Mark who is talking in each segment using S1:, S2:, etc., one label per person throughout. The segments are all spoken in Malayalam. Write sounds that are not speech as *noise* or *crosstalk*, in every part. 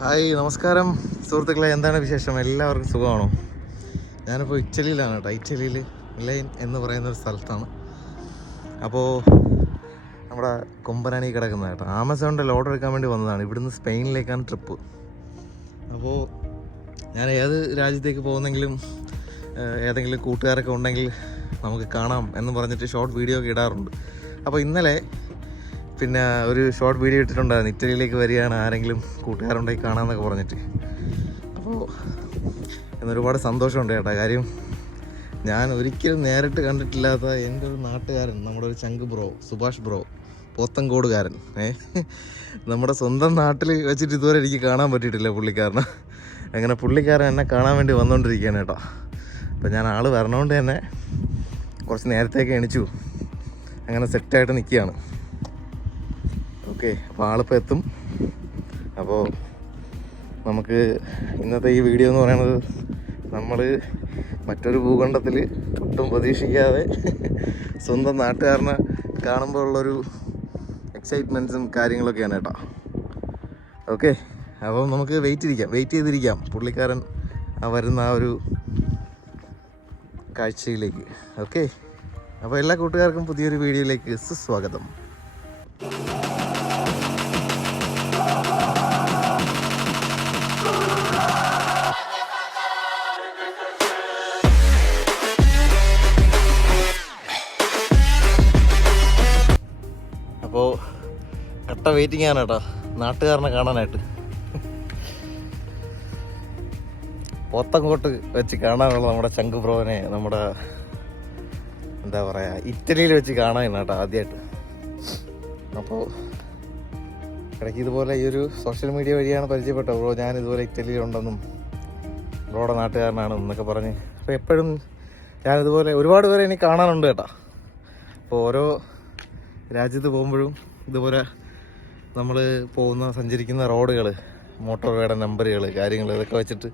S1: ഹായ് നമസ്കാരം. സുഹൃത്തുക്കളെ എന്താണ് വിശേഷം? എല്ലാവർക്കും സുഖമാണോ? ഞാനിപ്പോൾ ഇറ്റലിയിലാണ് കേട്ടോ. ഇറ്റലിയിൽ ലൈൻ എന്ന് പറയുന്ന ഒരു സ്ഥലത്താണ്. അപ്പോൾ നമ്മുടെ കൊമ്പനാനി കിടക്കുന്ന കേട്ടോ. ആമസോണിന്റെ ലോഡ് എടുക്കാൻ വേണ്ടി വന്നതാണ്. ഇവിടുന്ന് സ്പെയിനിലേക്കാണ് ട്രിപ്പ്. അപ്പോൾ ഞാൻ ഏത് രാജ്യത്തേക്ക് പോകുന്നെങ്കിലും ഏതെങ്കിലും കൂട്ടുകാരൊക്കെ ഉണ്ടെങ്കിൽ നമുക്ക് കാണാം എന്ന് പറഞ്ഞിട്ട് ഷോർട്ട് വീഡിയോ ഒക്കെ ഇടാറുണ്ട്. അപ്പോൾ ഇന്നലെ പിന്നെ ഒരു ഷോർട്ട് വീഡിയോ ഇട്ടിട്ടുണ്ടായിരുന്നു. ഇറ്റലിയിലേക്ക് വരികയാണ് ആരെങ്കിലും കൂട്ടുകാരുണ്ടെങ്കിൽ കാണാമെന്നൊക്കെ പറഞ്ഞിട്ട്. അപ്പോൾ എന്നൊരുപാട് സന്തോഷമുണ്ട് ചേട്ടാ കാര്യം ഞാൻ ഒരിക്കലും നേരിട്ട് കണ്ടിട്ടില്ലാത്ത എന്റെ ഒരു നാട്ടുകാരൻ നമ്മുടെ ഒരു ചങ്ക് ബ്രോ സുഭാഷ് ബ്രോ പോത്തങ്കോടുകാരൻ ഏ? നമ്മുടെ സ്വന്തം നാട്ടിൽ വെച്ചിട്ട് ഇതുവരെ എനിക്ക് കാണാൻ പറ്റിയിട്ടില്ല പുള്ളിക്കാരനെ. അങ്ങനെ പുള്ളിക്കാരൻ എന്നെ കാണാൻ വേണ്ടി വന്നുകൊണ്ടിരിക്കുകയാണ് കേട്ടോ. അപ്പോൾ ഞാൻ ആൾ വരണോണ്ട് തന്നെ കുറച്ച് നേരത്തേക്ക് എണിച്ചു. അങ്ങനെ സെറ്റായിട്ട് നിൽക്കുകയാണ്. ഓക്കെ അപ്പോൾ ആളിപ്പോൾ എത്തും. അപ്പോൾ നമുക്ക് ഇന്നത്തെ ഈ വീഡിയോ എന്ന് പറയുന്നത് നമ്മൾ മറ്റൊരു ഭൂഖണ്ഡത്തിൽ ഒട്ടും പ്രതീക്ഷിക്കാതെ സ്വന്തം നാട്ടുകാരനെ കാണുമ്പോൾ ഉള്ളൊരു എക്സൈറ്റ്മെന്റ്സും കാര്യങ്ങളൊക്കെയാണ് കേട്ടോ. ഓക്കെ അപ്പോൾ നമുക്ക് വെയിറ്റ് ഇരിക്കാം. വെയിറ്റ് ചെയ്തിരിക്കാം. പുള്ളിക്കാരൻ വരുന്ന ആ ഒരു കാഴ്ചയിലേക്ക്. ഓക്കെ അപ്പോൾ എല്ലാ കൂട്ടുകാർക്കും പുതിയൊരു വീഡിയോയിലേക്ക് സുസ്വാഗതം. കട്ട വെയിറ്റിംഗ് ആണ് കേട്ടോ നാട്ടുകാരനെ കാണാനായിട്ട്. പോത്തങ്കോട്ട് വെച്ച് കാണാനുള്ള നമ്മുടെ ചങ്കു ബ്രോനെ നമ്മുടെ എന്താ പറയാ ഇറ്റലിയിൽ വെച്ച് കാണാനാണ് കേട്ടോ ആദ്യമായിട്ട് അപ്പോൾ ഇടയ്ക്ക് ഇതുപോലെ ഈ ഒരു സോഷ്യൽ മീഡിയ വഴിയാണ് പരിചയപ്പെട്ടത്. ബ്രോ ഞാൻ ഇതുപോലെ ഇറ്റലിയിലുണ്ടെന്നും ബ്രോയുടെ നാട്ടുകാരനാണ് എന്നൊക്കെ പറഞ്ഞ്. അപ്പോൾ എപ്പോഴും ഞാനിതുപോലെ ഒരുപാട് പേരെ ഇനി കാണാനുണ്ട് കേട്ടോ. അപ്പോൾ ഓരോ രാജ്യത്ത് പോകുമ്പോഴും ഇതുപോലെ നമ്മൾ പോകുന്ന സഞ്ചരിക്കുന്ന റോഡുകൾ മോട്ടോർ നമ്പറുകൾ കാര്യങ്ങൾ ഇതൊക്കെ വെച്ചിട്ട്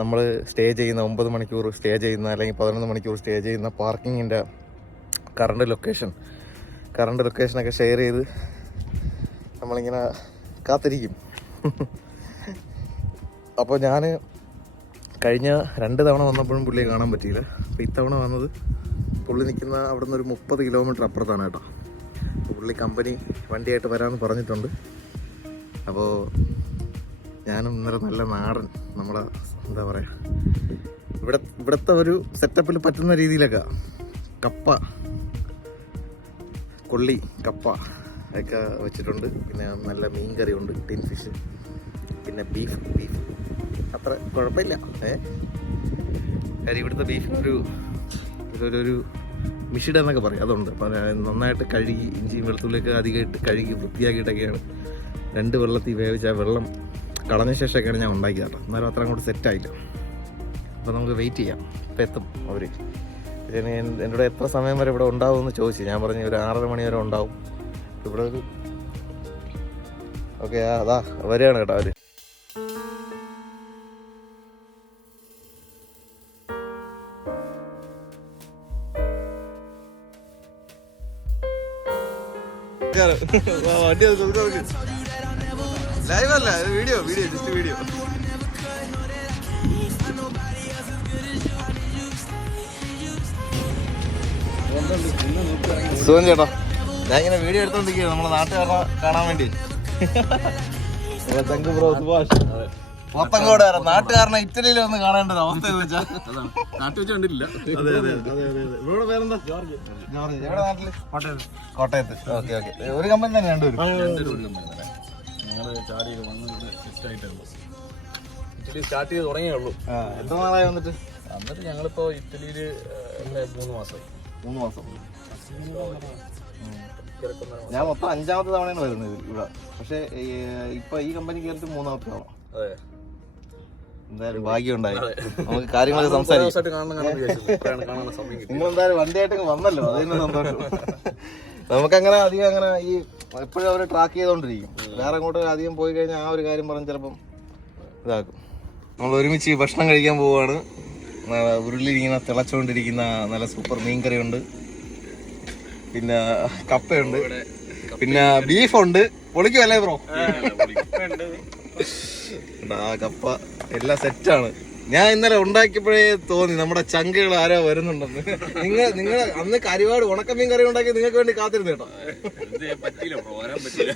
S1: നമ്മൾ സ്റ്റേ ചെയ്യുന്ന ഒമ്പത് മണിക്കൂർ സ്റ്റേ ചെയ്യുന്ന അല്ലെങ്കിൽ പതിനൊന്ന് മണിക്കൂർ സ്റ്റേ ചെയ്യുന്ന പാർക്കിങ്ങിന്റെ കറണ്ട് ലൊക്കേഷൻ കറണ്ട് ലൊക്കേഷനൊക്കെ ഷെയർ ചെയ്ത് നമ്മളിങ്ങനെ കാത്തിരിക്കും. അപ്പോൾ ഞാൻ കഴിഞ്ഞ രണ്ട് തവണ വന്നപ്പോഴും പുള്ളിയെ കാണാൻ പറ്റിയില്ല. അപ്പോൾ ഇത്തവണ വന്നത് പുള്ളി നിൽക്കുന്ന അവിടെ നിന്ന് ഒരു മുപ്പത് കിലോമീറ്റർ അപ്പുറത്താണ് കേട്ടോ. പുള്ളി കമ്പനി വണ്ടിയായിട്ട് വരാമെന്ന് പറഞ്ഞിട്ടുണ്ട്. അപ്പോൾ ഞാനും ഇന്നലെ നല്ല നാടൻ നമ്മളെ എന്താ പറയുക ഇവിടെ ഇവിടുത്തെ ഒരു സെറ്റപ്പിൽ പറ്റുന്ന രീതിയിലൊക്കെ കപ്പ കൊള്ളി കപ്പ ഒക്കെ വെച്ചിട്ടുണ്ട്. പിന്നെ നല്ല മീൻ കറി ഉണ്ട് ടിൻ ഫിഷ് പിന്നെ ബീഫ് ബീഫ് അത്ര കുഴപ്പമില്ല. ഏ? കാര്യം ഇവിടുത്തെ ബീഫിനൊരു ഒരു മിഷിഡ എന്നൊക്കെ പറയും. അതുണ്ട്. നന്നായിട്ട് കഴുകി ഇഞ്ചിയും വെളുത്തുള്ളിയൊക്കെ അധികമായിട്ട് കഴുകി വൃത്തിയാക്കിയിട്ടൊക്കെയാണ് രണ്ട് വെള്ളത്തിൽ വേവിച്ച വെള്ളം കളഞ്ഞ ശേഷമൊക്കെയാണ് ഞാൻ ഉണ്ടാക്കിയത്. കേട്ടോ എന്നാലും അത്ര അങ്ങോട്ട് സെറ്റായില്ല അപ്പോൾ നമുക്ക് വെയിറ്റ് ചെയ്യാം. ഇപ്പം എത്തും അവർ എന്നോട് എത്ര സമയം വരെ ഇവിടെ ഉണ്ടാവും എന്ന് ചോദിച്ചു. ഞാൻ പറഞ്ഞു ഒരു ആറര മണി വരെ ഉണ്ടാവും. ഇവിടെ ഒരു ഓക്കെ അതാ വരികയാണ് കേട്ടോ അവർ ലൈവ് അല്ല വീഡിയോ വീഡിയോ ജസ്റ്റ് വീഡിയോ സുഖം ചേട്ടാ. ഞാൻ ഇങ്ങനെ വീഡിയോ എടുത്തോണ്ടിരിക്കുകയാണ് നമ്മളെ നാട്ടുകാരെ കാണാൻ വേണ്ടി. ചങ്ക് ബ്രോ സുഭാഷ് പുറത്തങ്കോട് നാട്ടുകാരനെ ഇറ്റലിയിൽ വന്ന് കാണേണ്ട ഒരു അവസ്ഥ എന്ന് വെച്ചാൽ
S2: നാട്ടിൽ വെച്ച് കണ്ടിട്ടില്ല.
S1: അതെ അതെ അതെ അതെ ഇവിടെ പേരെന്താ ജോർജ്. ജോർജ്. എവിടെ നാട്ടിൽ? കോട്ടയത്ത്. കോട്ടയത്ത്. Okay okay. ഒരു കമ്പനി തന്നെ രണ്ടുപേരും
S2: ഞങ്ങൾ ചാടി ഇറ്റലി സ്റ്റാർട്ട് ചെയ്ത് തുടങ്ങിയേ ഉള്ളൂ.
S1: എത്ര നാളായി വന്നിട്ട്?
S2: എന്നിട്ട് ഞങ്ങളിപ്പോ ഇറ്റലിയിൽ മൂന്ന് മാസം.
S1: മൂന്ന് മാസം. ഞാൻ മൊത്തം അഞ്ചാമത്തെ തവണയാണ് വരുന്നത് ഇവിടെ. പക്ഷേ ഇപ്പൊ ഈ കമ്പനി കയറിയിട്ട് മൂന്നാമത്തെ തവണ.
S2: അതെ.
S1: എന്തായാലും നമുക്ക് കാര്യങ്ങളൊക്കെ സംസാരിക്കും. നിങ്ങൾ എന്തായാലും വണ്ടിയായിട്ട് വന്നല്ലോ. അതിന് സന്തോഷം. നമുക്കങ്ങനെ അധികം അങ്ങനെ ഈ എപ്പോഴും അവർ ട്രാക്ക് ചെയ്തോണ്ടിരിക്കും. വേറെ അങ്ങോട്ട് അധികം പോയി കഴിഞ്ഞാൽ ആ ഒരു കാര്യം പറഞ്ഞ് ചിലപ്പം ഇതാക്കും. നമ്മൾ ഒരുമിച്ച് ഭക്ഷണം കഴിക്കാൻ പോവാണ്. ഉരുളിരിക്കുന്ന തിളച്ചുകൊണ്ടിരിക്കുന്ന നല്ല സൂപ്പർ മീൻകറി ഉണ്ട് പിന്നെ കപ്പയുണ്ട്. പിന്നെ ബീഫുണ്ട് പൊളിക്കുമല്ലേ ബ്രോ കപ്പ എല്ലാം സെറ്റാണ് ഞാൻ ഇന്നലെ ഉണ്ടാക്കിയപ്പോഴേ തോന്നി നമ്മുടെ ചങ്കുകൾ ആരോ വരുന്നുണ്ടെന്ന്. നിങ്ങൾ നിങ്ങൾ അന്ന് കരിവാട് ഉണക്കമീൻ കറി ഉണ്ടാക്കി നിങ്ങൾക്ക് വേണ്ടി കാത്തിരുന്നു കേട്ടോ.
S2: പറ്റിയില്ല പറ്റില്ല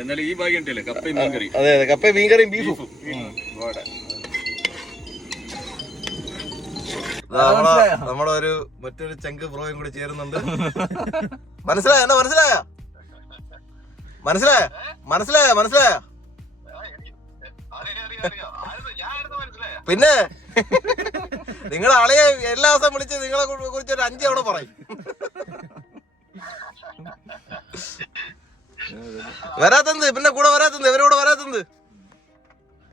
S2: എന്നാലും ഈ ഭാഗ്യം ഉണ്ടല്ലേ കപ്പയും
S1: അതെ അതെ കപ്പ മീൻ കറിയും ബീഫും നമ്മുടെ ഒരു മറ്റൊരു ചങ്ക് ബ്രോയും കൂടി ചേരുന്നുണ്ട്. *laughs* മനസ്സിലായോ? എന്നാ മനസ്സിലായോ? മനസ്സിലായോ? മനസ്സിലായോ? മനസ്സിലായ? പിന്നെ? നിങ്ങൾ ആളെയെ എല്ലാ ദിവസം വിളിച്ച് നിങ്ങളെ കുറിച്ച് ഒരു അഞ്ച് അവിടെ പറയും. വരാത്തത് പിന്നെ കൂടെ വരാത്തത് ഇവരെ കൂടെ വരാത്തത്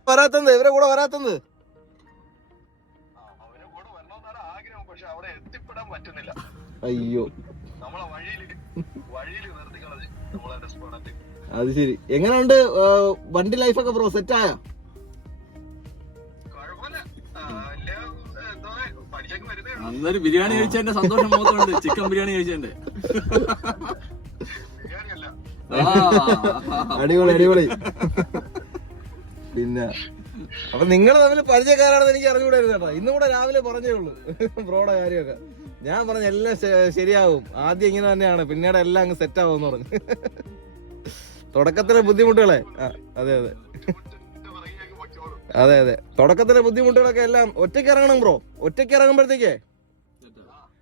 S1: വരാത്തത് ഇവരെ കൂടെ വരാത്തത് അയ്യോ. അത് ശരി. എങ്ങനെയുണ്ട് വണ്ടി ലൈഫൊക്കെ ബ്രോ സെറ്റ്
S2: അന്നൊരു ബിരിയാണി കഴിച്ചതിന്റെ സന്തോഷം മാത്രമുണ്ട് ചിക്കൻ ബിരിയാണി കഴിച്ചതിന്റെ.
S1: അടിപൊളി അടിപൊളി. പിന്നെ അപ്പൊ നിങ്ങൾ തമ്മിൽ പരിചയക്കാരാണെന്ന് എനിക്ക് അറിഞ്ഞുകൂടായിരുന്നു കേട്ടോ. ഇന്നും കൂടെ രാവിലെ പറഞ്ഞേ ഉള്ളൂ. ബ്രോഡ കാര്യമൊക്കെ. ഞാൻ പറഞ്ഞ എല്ലാം ശരിയാവും. ആദ്യം ഇങ്ങനെ തന്നെയാണ്. പിന്നീട് എല്ലാം അങ്ങ് സെറ്റ് ആവുമെന്ന് പറഞ്ഞു. തുടക്കത്തിലെ ബുദ്ധിമുട്ടുകളെ. അതെ അതെ. അതെ അതെ. തുടക്കത്തിലെ ബുദ്ധിമുട്ടുകളൊക്കെ എല്ലാം ഒറ്റയ്ക്ക് ഇറങ്ങണം ബ്രോ. ഒറ്റയ്ക്ക് ഇറങ്ങുമ്പോഴത്തേക്കേ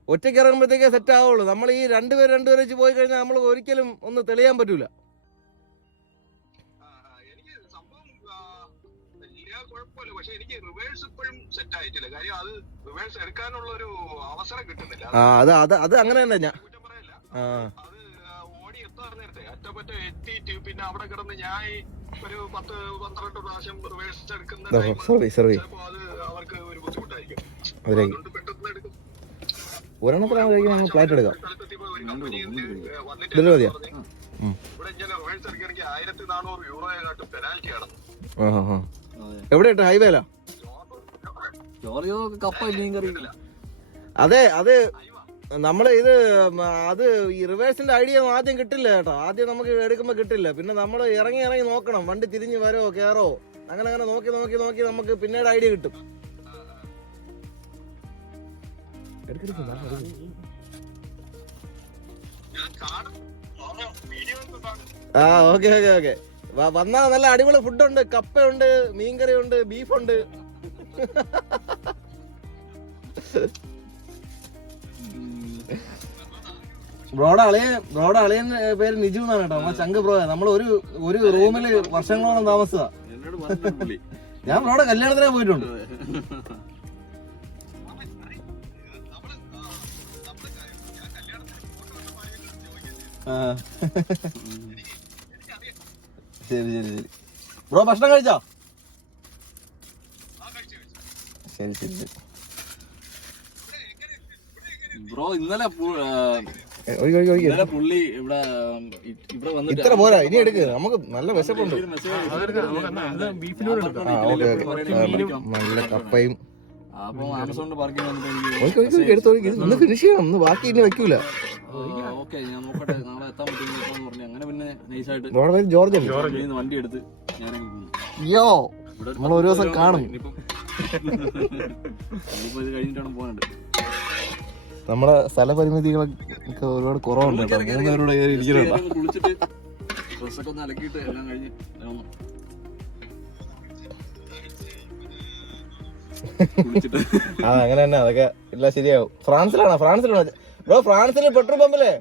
S1: ഒറ്റയ്ക്ക് ഇറങ്ങുമ്പോഴത്തേക്കേ സെറ്റ് ആവുള്ളൂ. നമ്മൾ ഈ രണ്ടുപേർ രണ്ടുപേരെ വെച്ച് പോയി കഴിഞ്ഞാൽ നമ്മൾ ഒരിക്കലും ഒന്ന് തെളിയാൻ പറ്റൂല.
S3: കുഴപ്പമില്ല. പക്ഷെ എനിക്ക് റിവേഴ്സ് ഇപ്പോഴും സെറ്റ് ആയിട്ടില്ല. കാര്യം അത് റിവേഴ്സ് എടുക്കാനുള്ള ഒരു അവസരം കിട്ടുന്നില്ല.
S1: അത് അത് അത് അങ്ങനെ തന്നെ ഞാൻ
S3: അത് ഓടി എത്താൻ നേരത്തെ. അറ്റപ്പറ്റ എത്തിയിട്ട് പിന്നെ അവിടെ കിടന്ന് ഞാൻ ഒരു പത്ത് പന്ത്രണ്ട് പ്രാവശ്യം റിവേഴ്സ് എടുക്കുന്ന ചിലപ്പോ അത് അവർക്ക് ഒരു ബുദ്ധിമുട്ടായിരിക്കും. അതുകൊണ്ട് പെട്ടെന്ന് എടുക്കും.
S1: ഒരെണ്ണത്തിനാകുമ്പോഴേക്കും നമ്മൾ ഫ്ലാറ്റ് എടുക്കാം. മതിയോ? എവിടെ ഇട്ട് ഹൈവേലാ
S2: ചോറിയോ കപ്പ മീൻ കറി
S1: അതെ അത്. നമ്മൾ ഇത് അത് ഈ റിവേഴ്സിന്റെ ഐഡിയ ആദ്യം കിട്ടില്ല കേട്ടോ. ആദ്യം നമുക്ക് എടുക്കുമ്പോൾ കിട്ടില്ല. പിന്നെ നമ്മൾ ഇറങ്ങി ഇറങ്ങി നോക്കണം. വണ്ടി തിരിഞ്ഞ് വരോ കയറോ അങ്ങനെ അങ്ങനെ നോക്കി നോക്കി നോക്കി നമുക്ക് പിന്നീട് ഐഡിയ കിട്ടും. ആ ഓക്കെ ഓക്കെ ഓക്കെ വന്നാ നല്ല അടിപൊളി ഫുഡുണ്ട് കപ്പയുണ്ട് മീൻകറിയുണ്ട് ബീഫുണ്ട് *laughs* ബ്രോഡ് അളിയൻ ബ്രോഡ് അളിയൻ പേര് നിജു എന്നാണ് കേട്ടോ. നമ്മളെ ചങ്ക് ബ്രോ നമ്മൾ ഒരു ഒരു റൂമിൽ വർഷങ്ങളോളം
S2: പുള്ളി
S1: ഞാൻ ബ്രോടെ കല്യാണത്തിനെ പോയിട്ടുണ്ട്. ശരി ശരി ശരി. ബ്രോ ഭക്ഷണം കഴിച്ചോ. ശരി ശരി ശരി.
S2: ബ്രോ ഇന്നലെ പുള്ളി ഇവിടെ ഇവിടെ വന്നിട്ട്
S1: ഇത്ര പോരാ ഇനി എടുക്ക്. നമുക്ക് നല്ല വിശപ്പുണ്ട്. നല്ല കപ്പയും.
S2: അപ്പൊ ആമസോണിന്റെ പാർക്കിംഗ് വന്നിട്ട്
S1: ഫിനിഷ് ചെയ്യണം. ബാക്കി ഇനി വെക്കൂല.
S2: ഓക്കെ ഞാൻ നോക്കട്ടെ. നാളെ എത്താൻ പറ്റുമെന്ന് പറഞ്ഞു. അങ്ങനെ പിന്നെ നൈസായിട്ട്
S1: ജോർജ്
S2: വണ്ടി എടുത്ത് ഞാൻ
S1: അയ്യോ നമ്മൾ ഒരു ദിവസം കാണും.
S2: ഇനിയിപ്പം *laughs* കഴിഞ്ഞിട്ടാണ് പോകാനുണ്ട്
S1: നമ്മുടെ സ്ഥലപരിമിതികളൊക്കെ ഒരുപാട് കുറവുണ്ട് ആ അങ്ങനെ തന്നെ. അതൊക്കെ എല്ലാം ശരിയാവും. ഫ്രാൻസിലാണോ? ഫ്രാൻസിലാണോ? ബ്രോ ഫ്രാൻസിൽ പെട്രോൾ പമ്പിലെ?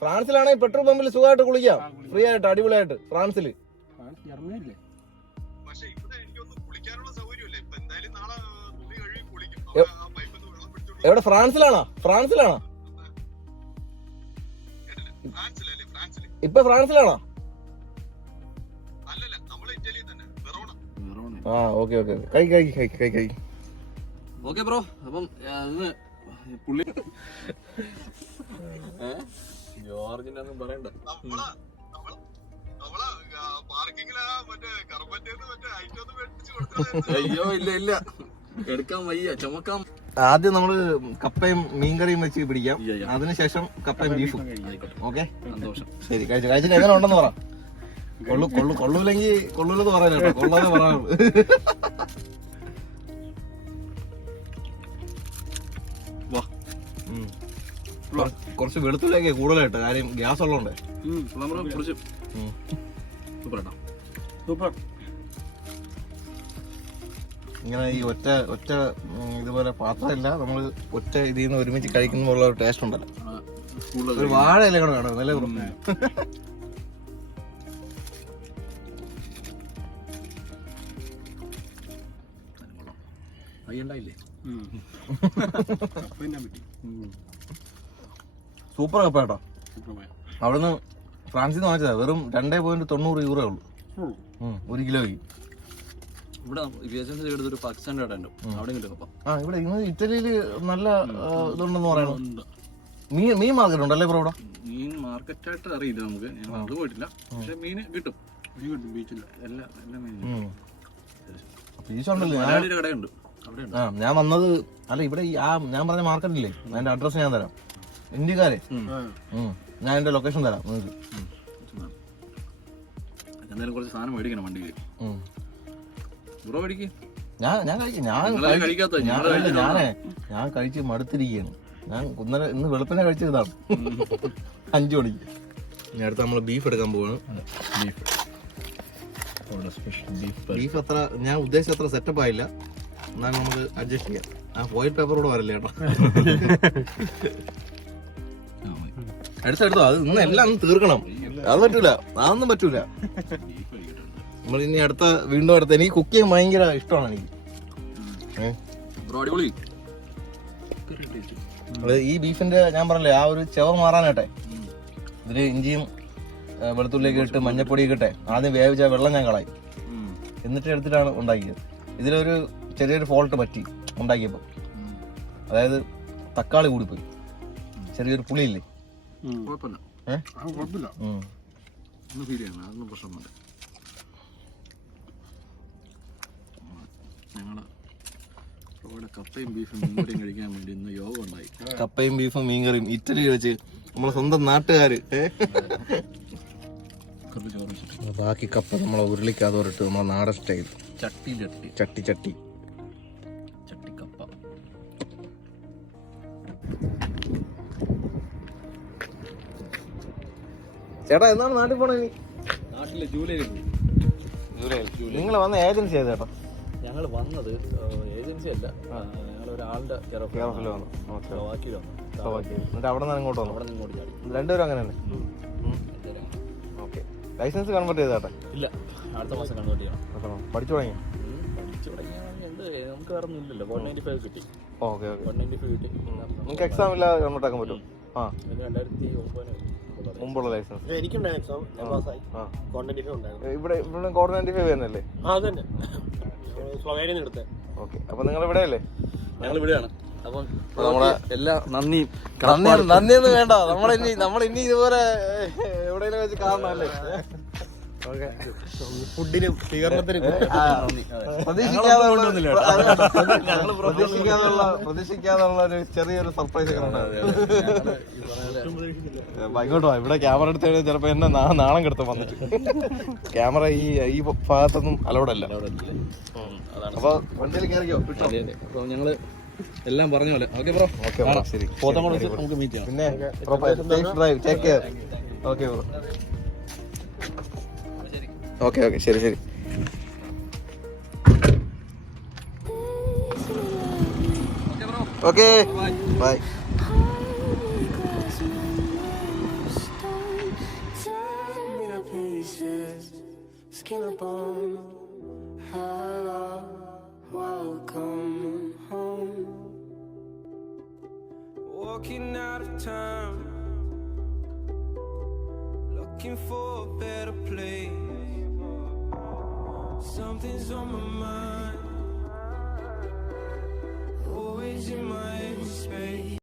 S1: ഫ്രാൻസിലാണെങ്കിൽ പെട്രോൾ പമ്പിൽ സുഖമായിട്ട് കുളിക്കാം. ഫ്രീ ആയിട്ട് അടിപൊളിയായിട്ട്. ഫ്രാൻസിൽ
S3: പക്ഷെ ഇവിടെ എനിക്കൊന്നും കുളിക്കാനുള്ള സൗകര്യമില്ല. ഇപ്പൊ എന്തായാലും നാളെ തുണി കഴുകി കുളിക്കും.
S1: എവിടെ? ഫ്രാൻസിലാണോ? ഫ്രാൻസിലാണോ? ഇപ്പൊ ഫ്രാൻസിലാണോ?
S3: അല്ലല്ല നമ്മൾ ഇറ്റലിയിൽ തന്നെ. വെറോണ.
S1: ആ ഓക്കെ ഓക്കെ കൈ കൈ കൈ കൈ കൈ
S2: ഓക്കെ ബ്രോ അപ്പം പുള്ളി ജോർജിന്റെ ഒന്നും പറയണ്ട അയ്യോ ഇല്ല ഇല്ല. എടുക്കാൻ വയ്യ ചുമക്കാം.
S1: ആദ്യം നമ്മൾ കപ്പയും മീൻകറിയും വെച്ച് പിടിക്കാം. അതിനുശേഷം കപ്പയും ബീഫും. ഓക്കെ? ശരി കഴിച്ചു കഴിച്ചിട്ട് എങ്ങനെ ഉണ്ടെന്ന് പറ. കൊള്ളു കൊള്ളു കൊള്ളൂലെങ്കിൽ കൊള്ളൂലെന്ന് പറയാൻ കേട്ടോ. കൊള്ളാതെ. കൊറ- കുറച്ച് വെളുത്തുള്ളിയൊക്കെ കൂടുതലായിട്ട് കാര്യം ഗ്യാസ് ഉള്ളതുകൊണ്ട്.
S2: നമ്മൾ സൂപ്പർ സൂപ്പർ.
S1: ഇങ്ങനെ ഈ ഒറ്റ ഒറ്റ ഇതുപോലെ പാത്രമല്ല നമ്മൾ ഒറ്റ ഇതിൽ നിന്ന് ഒരുമിച്ച് കഴിക്കുന്നുള്ള ഒരു ടേസ്റ്റ് ഉണ്ടല്ലോ.
S2: ഒരു
S1: ഒരു ഇല കൂടെ വേണം നല്ല സൂപ്പർ കപ്പ കേട്ടോ അവിടുന്ന് ഫ്രാൻസിൽ നിന്ന് വാങ്ങിച്ചതാ വെറും രണ്ടേ പോയിന്റ് തൊണ്ണൂറ് യൂറോ ഉള്ളൂ. ഒരു കിലോയ്ക്ക്.
S2: ഇവിടെ വിദേശത്ത് എടുത്തൊരു ഒരു പാകിസ്ഥാൻ ഉണ്ട്. അവിടെ കിട്ടും അപ്പം
S1: ആ ഇവിടെ ഇന്ന് ഇറ്റലിയിൽ നല്ല ഇതുണ്ടെന്ന് പറയണം മീൻ മീൻ മാർക്കറ്റ് ഉണ്ടല്ലേ ബ്രോ ഇവിടെ?
S2: മീൻ മാർക്കറ്റായിട്ട് അറിയില്ല നമുക്ക്. ഞാൻ അത് പോയിട്ടില്ല. പക്ഷെ മീൻ കിട്ടും. മീൻ കിട്ടും ബീച്ചിൽ എല്ലാ എല്ലാ മീനും
S1: ഫീസ് ഉണ്ടല്ലോ ഞാൻ
S2: മലയാളിയുടെ കടയുണ്ട്. അവിടെ ഉണ്ട്.
S1: ആ ഞാൻ വന്നത് അല്ല ഇവിടെ ഈ ആ ഞാൻ പറഞ്ഞ മാർക്കറ്റില്ലേ അതിന്റെ അഡ്രസ്സ് ഞാൻ തരാം. ഇന്ത്യക്കാരെ. ഉം. ഞാൻ എന്റെ ലൊക്കേഷൻ തരാം. നിങ്ങൾക്ക്
S2: എന്തായാലും കുറച്ച് സാധനം മേടിക്കണം വണ്ടിയിൽ
S1: ഉം. ഞാൻ ഞാൻ കഴിക്കും ഞാൻ? ഞാൻ ഞാനേ ഞാൻ കഴിച്ച് മടുത്തിരിക്കുകയാണ്. ഞാൻ കുന്നര ഇന്ന് വെളുപ്പിനെ കഴിച്ചതാണ്. അഞ്ചു മണിക്ക്. നേരത്തെ അടുത്ത് നമ്മൾ ബീഫ് എടുക്കാൻ പോവാണ്. ബീഫ് ബീഫ് അത്ര ഞാൻ ഉദ്ദേശിച്ച അത്ര സെറ്റപ്പ് ആയില്ല. എന്നാലും നമുക്ക് അഡ്ജസ്റ്റ് ചെയ്യാം. ആ ഫോയിൽ പേപ്പർ കൂടെ വരല്ലേ ചേട്ടാ അടുത്തെടുത്തോ? അത് ഇന്ന് എല്ലാം തീർക്കണം. അത് പറ്റൂല. അതൊന്നും പറ്റൂല. നമ്മൾ ഇനി അടുത്ത വീണ്ടും അടുത്ത എനിക്ക് കുക്ക് ചെയ്യാൻ ഭയങ്കര ഇഷ്ടമാണ് എനിക്ക്. ഈ ബീഫിന്റെ ഞാൻ പറഞ്ഞില്ലേ ആ ഒരു ചെവ മാറാനാട്ടെ ഇതിൽ ഇഞ്ചിയും വെളുത്തുള്ളിയൊക്കെ ഇട്ട് മഞ്ഞപ്പൊടിയൊക്കെ ഇട്ടെ. ആദ്യം വേവിച്ച വെള്ളം ഞാൻ കളയും. എന്നിട്ട് എടുത്തിട്ടാണ് ഉണ്ടാക്കിയത്. ഇതിലൊരു ചെറിയൊരു ഫോൾട്ട് പറ്റി ഉണ്ടാക്കിയപ്പോൾ അതായത് തക്കാളി കൂടിപ്പോയി. ചെറിയൊരു പുളിയില്ലേ?
S2: കുഴപ്പമില്ല.
S1: ഏഹ്
S2: കുഴപ്പമില്ല.
S1: ഉം.
S2: ഒന്നും ഫീൽ ചെയ്യണം അതൊന്നും പ്രശ്നമൊന്നുമില്ല. ഞങ്ങൾ ഇവിടെ കപ്പയും ബീഫും മീൻകറിയും കഴിക്കാൻ വേണ്ടി ഇന്ന് യോഗ ഉണ്ടായി.
S1: കപ്പയും ബീഫും മീൻകറിയും ഇറ്റലി വെച്ച് നമ്മളെ സ്വന്തം നാട്ടുകാര്. ബാക്കി കപ്പ നമ്മളെ ഉരുളിക്കാതോറിട്ട് നമ്മളെ നാടൻ സ്റ്റൈൽ.
S2: ചട്ടി ചട്ടി.
S1: ചട്ടി ചട്ടി.
S2: ചട്ടി കപ്പ.
S1: ചേട്ടാ എന്നാണ് നാട്ടിൽ പോണേ
S2: നാട്ടിലെ ജൂലൈ
S1: നിങ്ങൾ വന്ന ഏജൻസി ഏത് ചേട്ടാ?
S2: ഞങ്ങൾ വന്നത് ഏജൻസി അല്ല ഞങ്ങൾ ഒരാളുടെ
S1: കേരളത്തിൽ വന്നു
S2: സ്ലോവാക്കിയിൽ വന്നു
S1: എന്നിട്ട് അവിടെ നിന്ന് ഇങ്ങോട്ട് വന്നു?
S2: അവിടെ നിന്ന് ഇങ്ങോട്ട് ചാടി.
S1: രണ്ടുപേരും അങ്ങനെ തന്നെ ഓക്കെ. ലൈസൻസ് കൺവേർട്ട് ചെയ്താട്ടെ
S2: ഇല്ല. അടുത്ത മാസം കൺവേർട്ട് ചെയ്യണം.
S1: പഠിച്ചു തുടങ്ങി
S2: പഠിച്ചു തുടങ്ങിയാൽ എന്ത്? നമുക്ക് വേറെ ഒന്നും ഇല്ലല്ലോ. വൺ നയന്റി ഫൈവ് കിട്ടി.
S1: Okay okay.
S2: One ninety five കിട്ടി.
S1: നിങ്ങൾക്ക് എക്സാം ഇല്ലാതെ കൺവേർട്ട് ആക്കാൻ പറ്റും ആ.
S2: രണ്ടായിരത്തി ഒമ്പതിന്
S1: മുമ്പുള്ള ലൈസൻസ്
S4: എനിക്കുണ്ടായ എക്സാം ഞാൻ പാസ്സായി
S1: ആ.
S4: കോണ്ടന്റ് ഉണ്ടായിരുന്നു.
S1: ഇവിടെ ഇവിടെ കോർഡിനേറ്റീവ് ഫൈവ് തന്നെയല്ലേ
S4: ആ അതന്നെ. സ്ലോവേനിൽ നിന്ന് എടുത്തത്
S1: ഓക്കെ. അപ്പൊ നിങ്ങൾ ഇവിടെ അല്ലേ
S2: ഞങ്ങൾ ഇവിടെയാണ് അപ്പം
S1: നമ്മളെ
S2: എല്ലാ നന്ദി
S1: നന്ദി നന്ദിയൊന്നും വേണ്ട. നമ്മളിനി നമ്മളിനി ഇതുപോലെ എവിടെയെങ്കിലും വെച്ച് കാണണമല്ലേ
S4: ഫുഡിനും സ്വീകരണത്തിനും
S1: ഒരു ചെറിയൊരു സർപ്രൈസ് ഇങ്ങോട്ടോ ഇവിടെ ക്യാമറ എടുത്തു കഴിഞ്ഞാൽ ചിലപ്പോ എന്നെ നാണം കെടുത്ത് വന്നിട്ട്. ക്യാമറ ഈ ഈ ഭാഗത്തൊന്നും അലൗഡല്ല അപ്പൊ വണ്ടിയിൽ കയറിക്കോ കിട്ടോ
S2: അപ്പം ഞങ്ങൾ എല്ലാം പറഞ്ഞ പോലെ. Okay bro.
S1: ഓക്കെ ശരി.
S2: നമുക്ക് മീറ്റ് ചെയ്യാം.
S1: പിന്നെ drive take care okay bro. Okay okay ശരി ശരി okay bye
S5: Tear me to pieces, skin and bone. Hello, welcome home. Walking out of time, looking for a better place. Something's on my mind. Always in my headspace